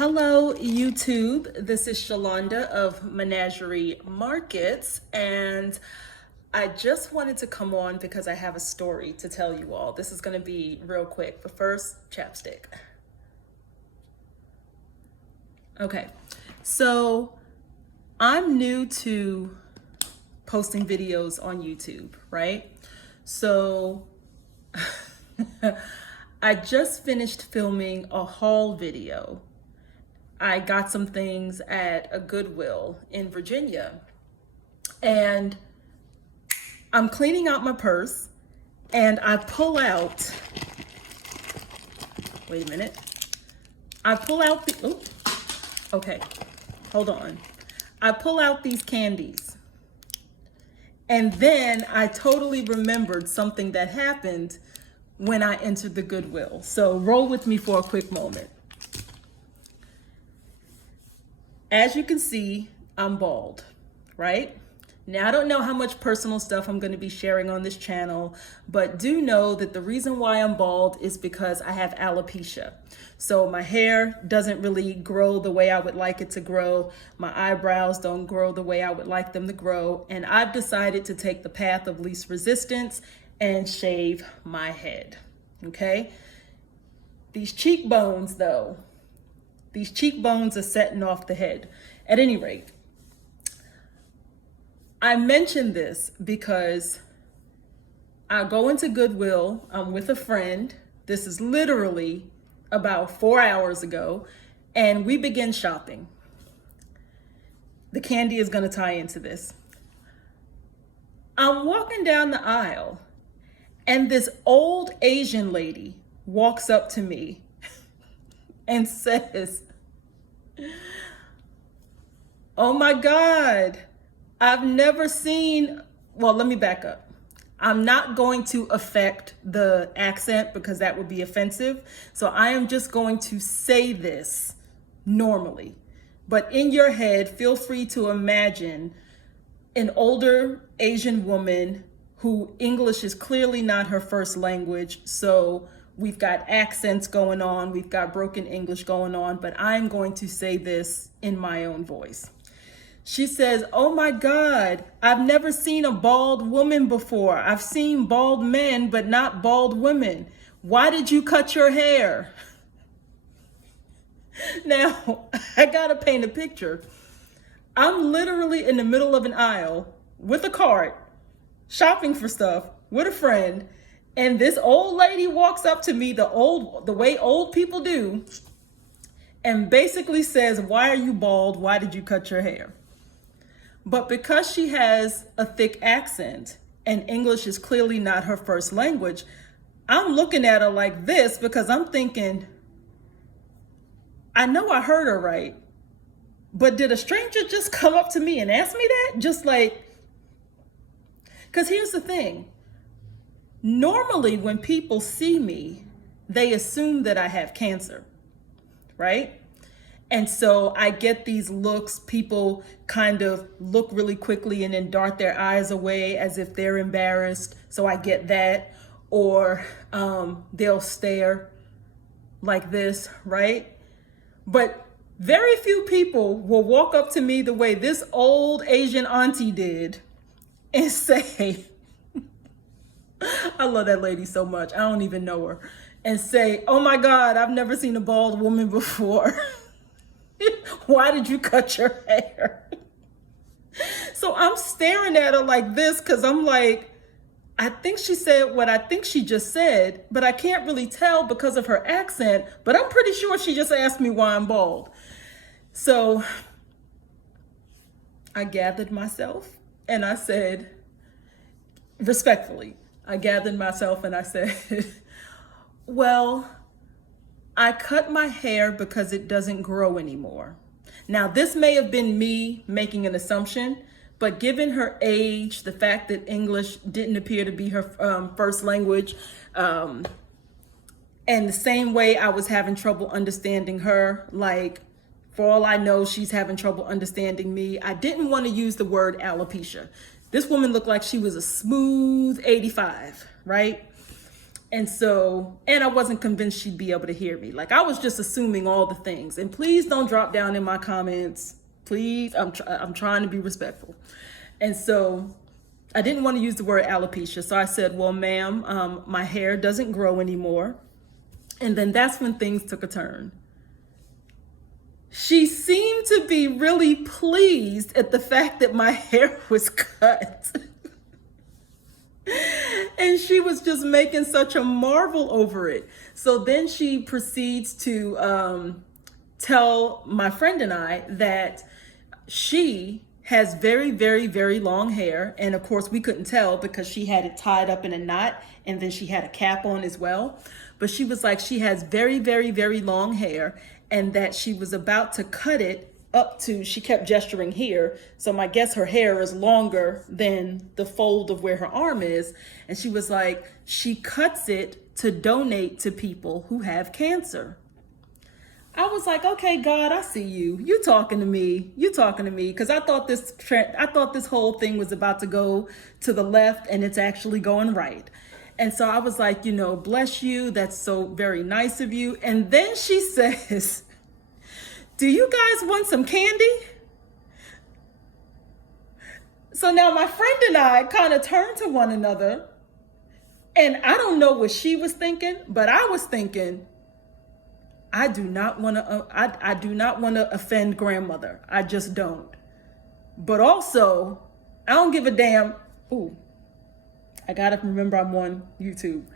Hello, YouTube. This is Shalonda of Menagerie Markets, and I just wanted to come on because I have a story to tell you all. This is going to be real quick, but first, chapstick. Okay, so I'm new to posting videos on YouTube, right? So I just finished filming a haul video. I got some things at a Goodwill in Virginia, and I'm cleaning out my purse, and I pull out, wait a minute. I pull out okay, hold on. I pull out these candies, and then I totally remembered something that happened when I entered the Goodwill. So roll with me for a quick moment. As you can see, I'm bald, right? Now, I don't know how much personal stuff I'm going to be sharing on this channel, but do know that the reason why I'm bald is because I have alopecia. So my hair doesn't really grow the way I would like it to grow. My eyebrows don't grow the way I would like them to grow. And I've decided to take the path of least resistance and shave my head, okay? These cheekbones, though, these cheekbones are setting off the head. At any rate, I mention this because I go into Goodwill. I'm with a friend. This is literally about 4 hours ago, and we begin shopping. The candy is going to tie into this. I'm walking down the aisle, and this old Asian lady walks up to me and says, "Oh my God, I've never seen," well, let me back up. I'm not going to affect the accent because that would be offensive. So I am just going to say this normally. But in your head, feel free to imagine an older Asian woman who English is clearly not her first language. So we've got accents going on, we've got broken English going on, but I'm going to say this in my own voice. She says, "Oh my God, I've never seen a bald woman before. I've seen bald men, but not bald women. Why did you cut your hair?" Now, I gotta paint a picture. I'm literally in the middle of an aisle with a cart, shopping for stuff with a friend, and this old lady walks up to me the way old people do, and basically says, "Why are you bald? Why did you cut your hair?" But because she has a thick accent and English is clearly not her first language, I'm looking at her like this because I'm thinking, I know I heard her right, but did a stranger just come up to me and ask me that? Just like, because here's the thing. Normally, when people see me, they assume that I have cancer, right? And so I get these looks. People kind of look really quickly and then dart their eyes away as if they're embarrassed. So I get that. Or they'll stare like this, right? But very few people will walk up to me the way this old Asian auntie did and say, I love that lady so much, I don't even know her, and say, "Oh my God, I've never seen a bald woman before. Why did you cut your hair?" So I'm staring at her like this because I'm like, I think she said what I think she just said, but I can't really tell because of her accent, but I'm pretty sure she just asked me why I'm bald. So I gathered myself and I said, respectfully, I gathered myself and I said, "Well, I cut my hair because it doesn't grow anymore." Now, this may have been me making an assumption, but given her age, the fact that English didn't appear to be her first language, and the same way I was having trouble understanding her, like, for all I know, she's having trouble understanding me, I didn't want to use the word alopecia. This woman looked like she was a smooth 85, right? And I wasn't convinced she'd be able to hear me. Like, I was just assuming all the things. And please don't drop down in my comments. Please, I'm trying to be respectful. And so I didn't want to use the word alopecia. So I said, well, ma'am, my hair doesn't grow anymore. And then that's when things took a turn. She seemed to be really pleased at the fact that my hair was cut. And she was just making such a marvel over it. So then she proceeds to tell my friend and I that she has very, very, very long hair. And of course, we couldn't tell because she had it tied up in a knot and then she had a cap on as well. But she was like, she has very, very, very long hair, and that she was about to cut it up to, she kept gesturing here. So I guess her hair is longer than the fold of where her arm is. And she was like, she cuts it to donate to people who have cancer. I was like, okay, God, I see you. You talking to me. You talking to me. Because I thought this whole thing was about to go to the left, and it's actually going right. And so I was like, bless you. That's so very nice of you. And then she says, do you guys want some candy? So now my friend and I kind of turned to one another, and I don't know what she was thinking, but I was thinking, I do not want to offend grandmother. I just don't. But also, I don't give a damn. Ooh, I gotta remember I'm on YouTube.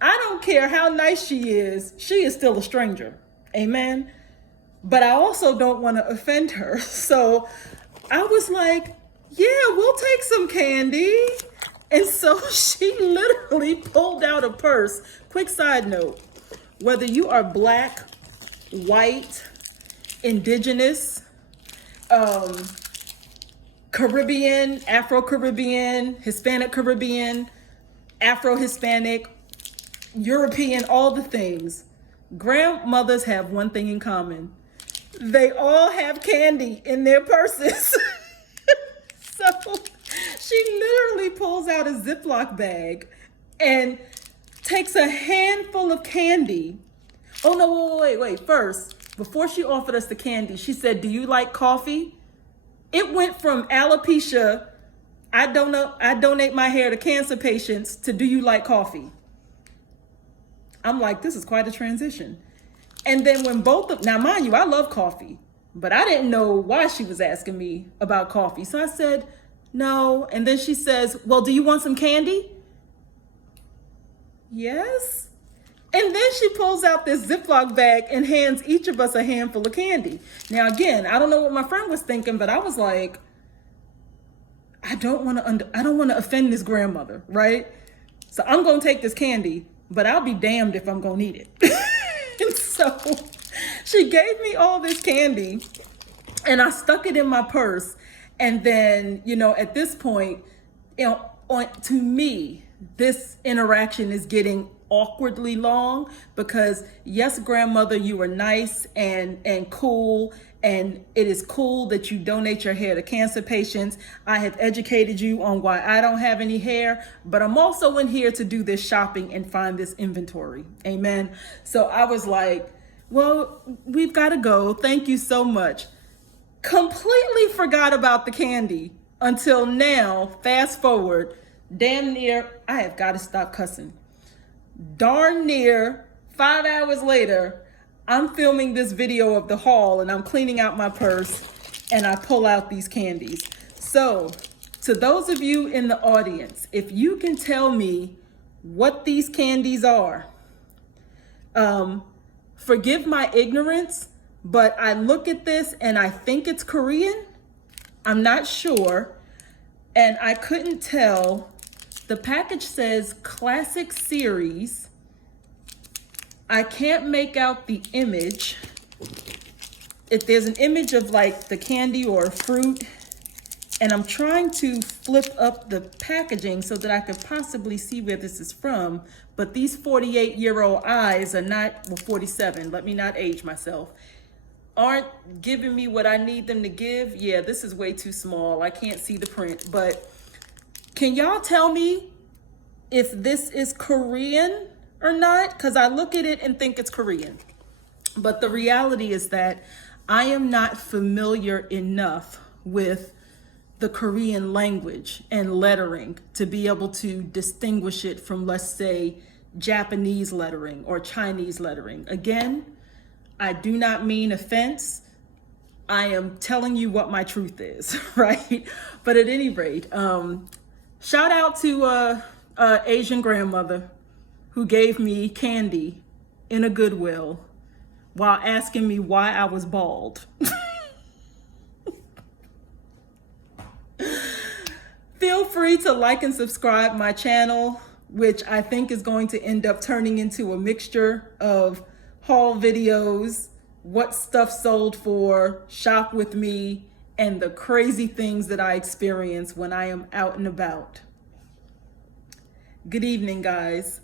I don't care how nice she is still a stranger. Amen. But I also don't want to offend her. So I was like, yeah, we'll take some candy. And so she literally pulled out a purse. Quick side note, whether you are Black, white, indigenous, Caribbean, Afro-Caribbean, Hispanic Caribbean, Afro-Hispanic, European, all the things, grandmothers have one thing in common. They all have candy in their purses. So she literally pulls out a Ziploc bag and takes a handful of candy. Oh no, wait. First, before she offered us the candy, she said, do you like coffee? It went from alopecia, I donate my hair to cancer patients, to do you like coffee? I'm like, this is quite a transition. And then when now mind you, I love coffee, but I didn't know why she was asking me about coffee. So I said, no. And then she says, well, do you want some candy? Yes. And then she pulls out this Ziploc bag and hands each of us a handful of candy. Now, again, I don't know what my friend was thinking, but I was like, I don't want to offend this grandmother, right? So I'm going to take this candy, but I'll be damned if I'm going to eat it. And so she gave me all this candy, and I stuck it in my purse. And then, at this point, to me, this interaction is getting awkwardly long because, yes, grandmother, you were nice and cool, and it is cool that you donate your hair to cancer patients. I have educated you on why I don't have any hair, but I'm also in here to do this shopping and find this inventory. Amen. So I was like, well, we've got to go. Thank you so much. Completely forgot about the candy until now. Fast forward, damn near, I have got to stop cussing. Darn near 5 hours later, I'm filming this video of the haul, and I'm cleaning out my purse, and I pull out these candies. So to those of you in the audience, if you can tell me what these candies are, forgive my ignorance, but I look at this and I think it's Korean. I'm not sure. And I couldn't tell. The package says Classic Series. I can't make out the image. If there's an image of like the candy or a fruit, and I'm trying to flip up the packaging so that I could possibly see where this is from, but these 48-year-old eyes are not, well, 47, let me not age myself, aren't giving me what I need them to give. Yeah, this is way too small. I can't see the print, but can y'all tell me if this is Korean or not, because I look at it and think it's Korean. But the reality is that I am not familiar enough with the Korean language and lettering to be able to distinguish it from, let's say, Japanese lettering or Chinese lettering. Again, I do not mean offense. I am telling you what my truth is, right? But at any rate, shout out to Asian grandmother who gave me candy in a Goodwill while asking me why I was bald. Feel free to like and subscribe my channel, which I think is going to end up turning into a mixture of haul videos, what stuff sold for, shop with me, and the crazy things that I experience when I am out and about. Good evening, guys.